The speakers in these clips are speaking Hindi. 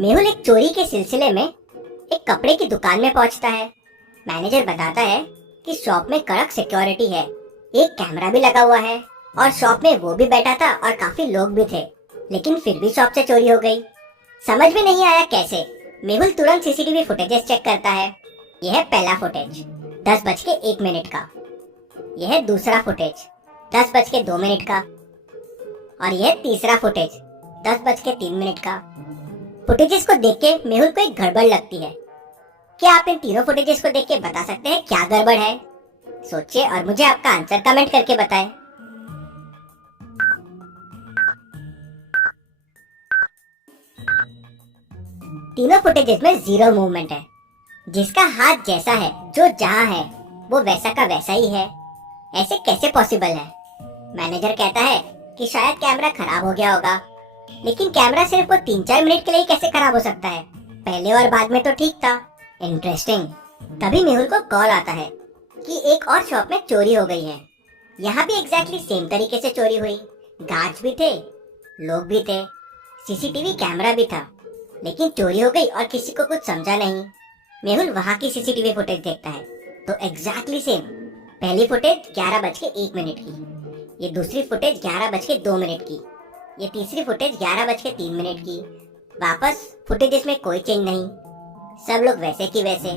मेहुल एक चोरी के सिलसिले में एक कपड़े की दुकान में पहुंचता है। मैनेजर बताता है कि शॉप में कड़क सिक्योरिटी है, एक कैमरा भी लगा हुआ है और शॉप में वो भी बैठा था और काफी लोग भी थे, लेकिन फिर भी शॉप से चोरी हो गई। समझ में नहीं आया कैसे। मेहुल तुरंत सीसीटीवी फुटेजेस चेक करता है। यह है पहला फुटेज 10:01 का, यह है दूसरा फुटेज 10:02 का और यह तीसरा फुटेज 10:03 का। फुटेजेस को देख के मेहुल को एक गड़बड़ लगती है। क्या आप इन तीनों फुटेजेस को देख के बता सकते हैं क्या गड़बड़ है? सोचिए और मुझे आपका आंसर कमेंट करके बताएं। तीनों फुटेजेस में जीरो मूवमेंट है। जिसका हाथ जैसा है, जो जहां है वो वैसा का वैसा ही है। ऐसे कैसे पॉसिबल है? मैनेजर कहता है कि शायद कैमरा खराब हो गया होगा, लेकिन कैमरा सिर्फ वो 3-4 मिनट के लिए कैसे खराब हो सकता है? पहले और बाद में तो ठीक था। इंटरेस्टिंग। तभी मेहुल को कॉल आता है कि एक और शॉप में चोरी हो गई है। यहाँ भी एग्जैक्टली सेम तरीके से चोरी हुई। गार्ड्स भी थे, लोग भी थे, सीसीटीवी कैमरा भी था, लेकिन चोरी हो गई और किसी को कुछ समझा नहीं। मेहुल वहाँ की सीसीटीवी फुटेज देखता है तो एग्जैक्टली सेम। पहली फुटेज 11:01 की, ये दूसरी फुटेज 11:02 की, ये तीसरी फुटेज 11:03 की। वापस फुटेजेस में कोई चेंज नहीं, सब लोग वैसे की वैसे।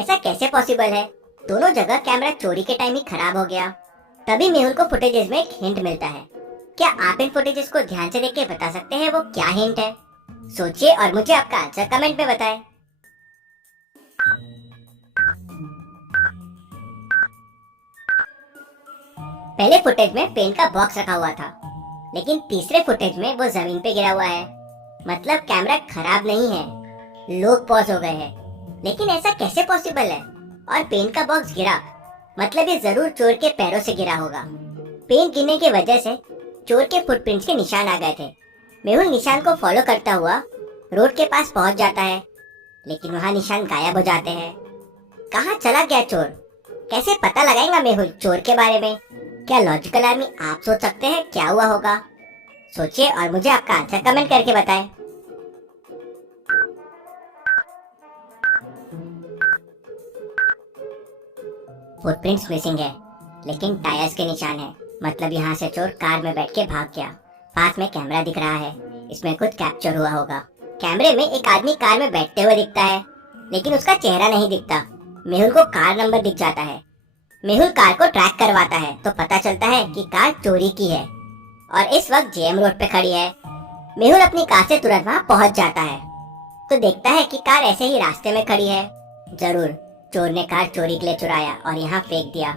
ऐसा कैसे पॉसिबल है? दोनों जगह कैमरा चोरी के टाइम ही खराब हो गया। तभी मेहुल को फुटेजेस में एक हिंट मिलता है। क्या आप इन फुटेजेस को ध्यान से देख के बता सकते हैं वो क्या हिंट है? सोचिए और मुझे आपका आंसर कमेंट में बताएं। पहले फुटेज में पेन का बॉक्स रखा हुआ था, लेकिन तीसरे फुटेज में वो जमीन पे गिरा हुआ है। मतलब कैमरा खराब नहीं है, लोग पॉज हो गए हैं। लेकिन ऐसा कैसे पॉसिबल है? और पेन का बॉक्स गिरा, मतलब ये जरूर चोर के पैरों से गिरा होगा। पेन गिरने की वजह से चोर के फुटप्रिंट्स के निशान आ गए थे। मेहुल निशान को फॉलो करता हुआ रोड के पास पहुंच जाता है, लेकिन वहाँ निशान गायब हो जाते हैं। कहाँ चला गया चोर? कैसे पता लगाएगा मेहुल चोर के बारे में? क्या लॉजिकल आदमी आप सोच सकते हैं क्या हुआ होगा? सोचिए और मुझे आपका आंसर कमेंट करके बताएं। फुटप्रिंट्स मिसिंग है, लेकिन टायर्स के निशान है। मतलब यहाँ से चोर कार में बैठ के भाग गया। पास में कैमरा दिख रहा है, इसमें कुछ कैप्चर हुआ होगा। कैमरे में एक आदमी कार में बैठते हुए दिखता है, लेकिन उसका चेहरा नहीं दिखता। मेहुल को कार नंबर दिख जाता है। मेहुल कार को ट्रैक करवाता है तो पता चलता है कि कार चोरी की है और इस वक्त जेएम रोड पे खड़ी है। मेहुल अपनी कार से तुरंत वहाँ पहुंच जाता है तो देखता है कि कार ऐसे ही रास्ते में खड़ी है। जरूर चोर ने कार चोरी के लिए चुराया और यहाँ फेंक दिया,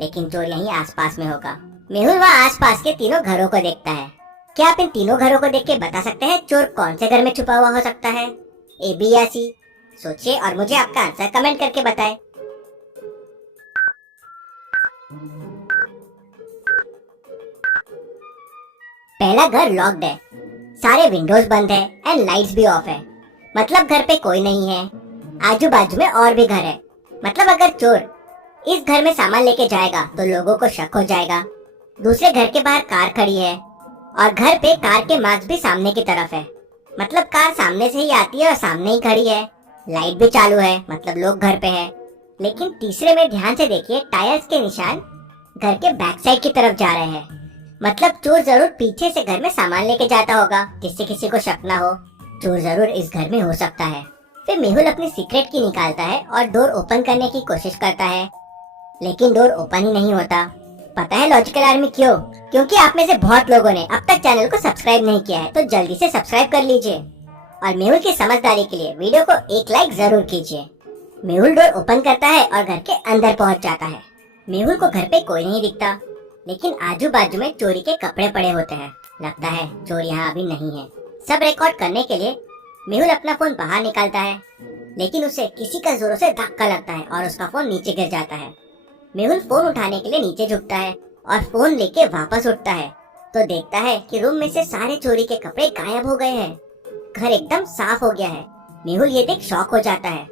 लेकिन चोर यहीं आसपास में होगा। मेहुल वहाँ आसपास के तीनों घरों को देखता है। क्या आप इन तीनों घरों को देख के बता सकते हैं चोर कौन से घर में छुपा हुआ हो सकता है? ए, बी या सी? सोचिए और मुझे आपका आंसर कमेंट करके बताएं। पहला घर लॉक्ड है, सारे विंडोज बंद है एंड लाइट्स भी ऑफ है। मतलब घर पे कोई नहीं है। आजू बाजू में और भी घर है। मतलब अगर चोर इस घर में सामान लेके जाएगा तो लोगों को शक हो जाएगा। दूसरे घर के बाहर कार खड़ी है और घर पे कार के मार्क्स भी सामने की तरफ है। मतलब कार सामने से ही आती है और सामने ही खड़ी है। लाइट भी चालू है, मतलब लोग घर पे है। लेकिन तीसरे में ध्यान से देखिए, टायर्स के निशान घर के बैक साइड की तरफ जा रहे हैं। मतलब चोर जरूर पीछे से घर में सामान लेके जाता होगा, जिससे किसी को शक ना हो। चोर जरूर इस घर में हो सकता है। फिर मेहुल अपनी सीक्रेट की निकालता है और डोर ओपन करने की कोशिश करता है, लेकिन डोर ओपन ही नहीं होता। पता है लॉजिकल आर्मी क्यों? क्योंकि आप में से बहुत लोगों ने अब तक चैनल को सब्सक्राइब नहीं किया है, तो जल्दी से सब्सक्राइब कर लीजिए और मेहुल की समझदारी के लिए वीडियो को एक लाइक जरूर कीजिए। मेहुल डोर ओपन करता है और घर के अंदर पहुंच जाता है। मेहुल को घर पे कोई नहीं दिखता, लेकिन आजू बाजू में चोरी के कपड़े पड़े होते हैं। लगता है चोर यहाँ अभी नहीं है। सब रिकॉर्ड करने के लिए मेहुल अपना फोन बाहर निकालता है, लेकिन उसे किसी का जोरों से धक्का लगता है और उसका फोन नीचे गिर जाता है। मेहुल फोन उठाने के लिए नीचे झुकता है और फोन लेके वापस उठता है तो देखता है कि रूम में से सारे चोरी के कपड़े गायब हो गए हैं। घर एकदम साफ हो गया है। मेहुल ये देख शॉक हो जाता है।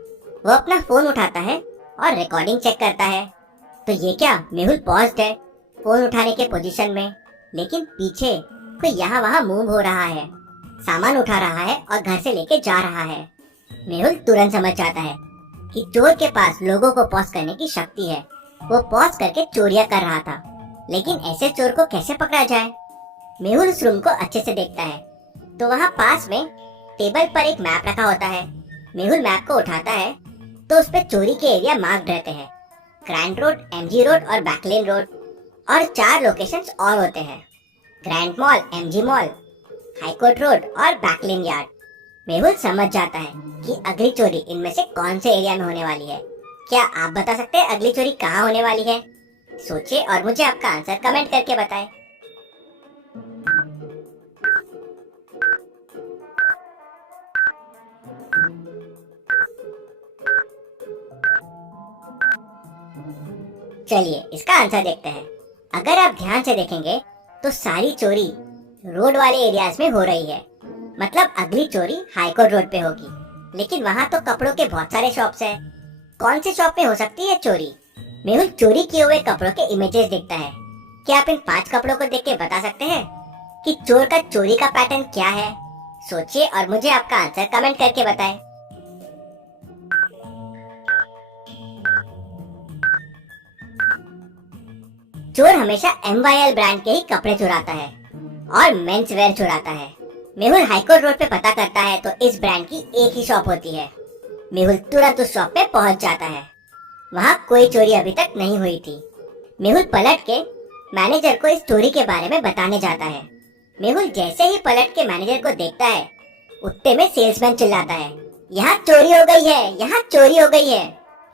वो अपना फोन उठाता है और रिकॉर्डिंग चेक करता है तो ये क्या, मेहुल पॉज्ड है फोन उठाने के पोजीशन में, लेकिन पीछे कोई यहाँ वहाँ मूव हो रहा है। सामान उठा रहा है और घर से लेके जा रहा है। मेहुल तुरंत समझ जाता है कि चोर के पास लोगों को पॉज करने की शक्ति है। वो पॉज करके चोरियां कर रहा था, लेकिन ऐसे चोर को कैसे पकड़ा जाए? मेहुल उस रूम को अच्छे से देखता है तो वहाँ पास में टेबल पर एक मैप रखा होता है। मेहुल मैप को उठाता है तो उस पे चोरी के एरिया मार्क्ड रहते हैं, ग्रैंड रोड, एमजी रोड और बैकलेन रोड, और 4 लोकेशंस और होते हैं, grand mall, MG mall, high court road और बैकलेन यार्ड। मेहुल समझ जाता है कि अगली चोरी इनमें से कौन से एरिया में होने वाली है। क्या आप बता सकते हैं अगली चोरी कहाँ होने वाली है? सोचिए और मुझे आपका आंसर कमेंट करके बताएं। चलिए इसका आंसर देखते हैं। अगर आप ध्यान से देखेंगे तो सारी चोरी रोड वाले एरियाज में हो रही है। मतलब अगली चोरी हाईकोर्ट रोड पे होगी, लेकिन वहाँ तो कपड़ों के बहुत सारे शॉप्स हैं। कौन से शॉप पे हो सकती है चोरी? मेहुल चोरी किए हुए कपड़ों के इमेजेस देखता है। क्या आप इन 5 कपड़ों को देख के बता सकते हैं कि चोर का चोरी का पैटर्न क्या है? सोचिए और मुझे आपका आंसर कमेंट करके बताएं। चोर हमेशा MYL ब्रांड के ही कपड़े चुराता है और मेंस वेयर चुराता है। मेहुल हाईकोर्ट रोड पे पता करता है तो इस ब्रांड की एक ही शॉप होती है। मेहुल तुरंत उस शॉप पे पहुंच जाता है। वहाँ कोई चोरी अभी तक नहीं हुई थी। मेहुल पलट के मैनेजर को इस चोरी के बारे में बताने जाता है। मेहुल जैसे ही पलट के मैनेजर को देखता है, उतने में सेल्समैन चिल्लाता है, यहाँ चोरी हो गई है, यहाँ चोरी हो गई है।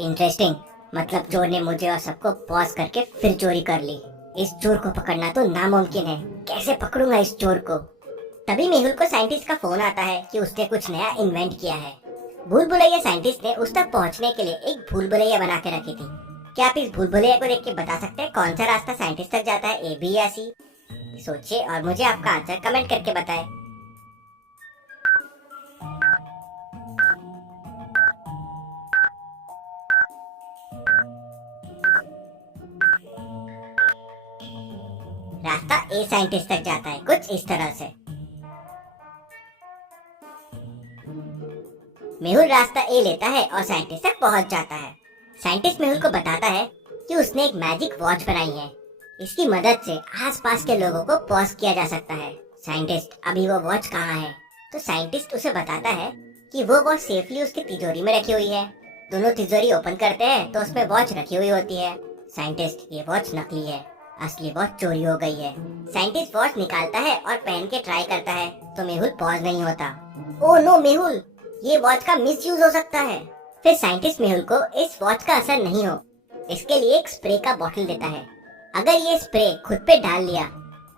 इंटरेस्टिंग, मतलब चोर ने मुझे और सबको पॉज करके फिर चोरी कर ली। इस चोर को पकड़ना तो नामुमकिन है। कैसे पकड़ूंगा इस चोर को? तभी मेहुल को साइंटिस्ट का फोन आता है कि उसने कुछ नया इन्वेंट किया है। भूल भुलैया साइंटिस्ट ने उस तक पहुंचने के लिए एक भूल भुलैया बना के रखी थी। क्या आप इस भूल भुलैया को देख के बता सकते हैं कौन सा रास्ता साइंटिस्ट तक जाता है, ए, बी या सी? सोचिए और मुझे आपका आंसर कमेंट करके बताएं। रास्ता ए साइंटिस्ट तक जाता है कुछ इस तरह से। मेहुल रास्ता ए लेता है और साइंटिस्ट तक पहुंच जाता है। साइंटिस्ट मेहुल को बताता है कि उसने एक मैजिक वॉच बनाई है। इसकी मदद से आसपास के लोगों को पॉज किया जा सकता है। साइंटिस्ट, अभी वो वॉच कहाँ है? तो साइंटिस्ट उसे बताता है कि वो वॉच सेफली उसकी तिजोरी में रखी हुई है। दोनों तिजोरी ओपन करते हैं तो उसमें वॉच रखी हुई होती है। साइंटिस्ट, ये वॉच नकली है, असली वॉच चोरी हो गई है। साइंटिस्ट वॉच निकालता है और पहन के ट्राई करता है तो मेहुल पॉज नहीं होता। ओह नो मेहुल, ये वॉच का मिसयूज हो सकता है। फिर साइंटिस्ट मेहुल को इस वॉच का असर नहीं हो, इसके लिए एक स्प्रे का बॉटल देता है। अगर ये स्प्रे खुद पे डाल लिया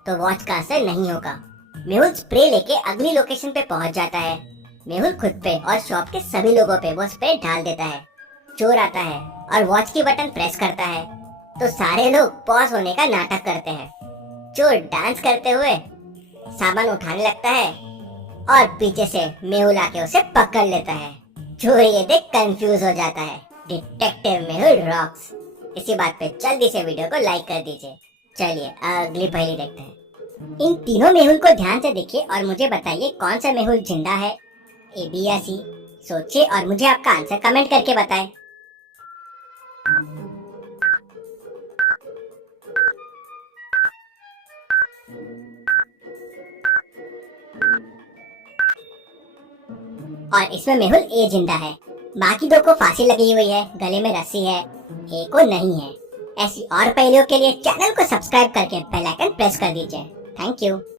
तो वॉच का असर नहीं होगा। मेहुल स्प्रे लेके अगली लोकेशन पे पहुंच जाता है। मेहुल खुद पे और शॉप के सभी लोगों पे वो स्प्रे डाल देता है। चोर आता है और वॉच की बटन प्रेस करता है तो सारे लोग पॉज होने का नाटक करते हैं। चोर डांस करते हुए सामान उठाने लगता है और पीछे से मेहुल आके उसे पकड़ लेता है। चोर ये देख कंफ्यूज हो जाता है। Detective Mehul rocks. इसी बात पे जल्दी से वीडियो को लाइक कर दीजिए। चलिए अगली पहेली देखते हैं। इन तीनों मेहुल को ध्यान से देखिए और मुझे बताइए कौन सा मेहुल जिंदा है, ए, बी या सी? सोचिए और मुझे आपका आंसर कमेंट करके बताएं। और इसमें मेहुल ए जिंदा है। बाकी 2 को फांसी लगी हुई है, गले में रस्सी है, ए को नहीं है। ऐसी और पहेलियों के लिए चैनल को सब्सक्राइब करके बेल आइकन प्रेस कर दीजिए। Thank you.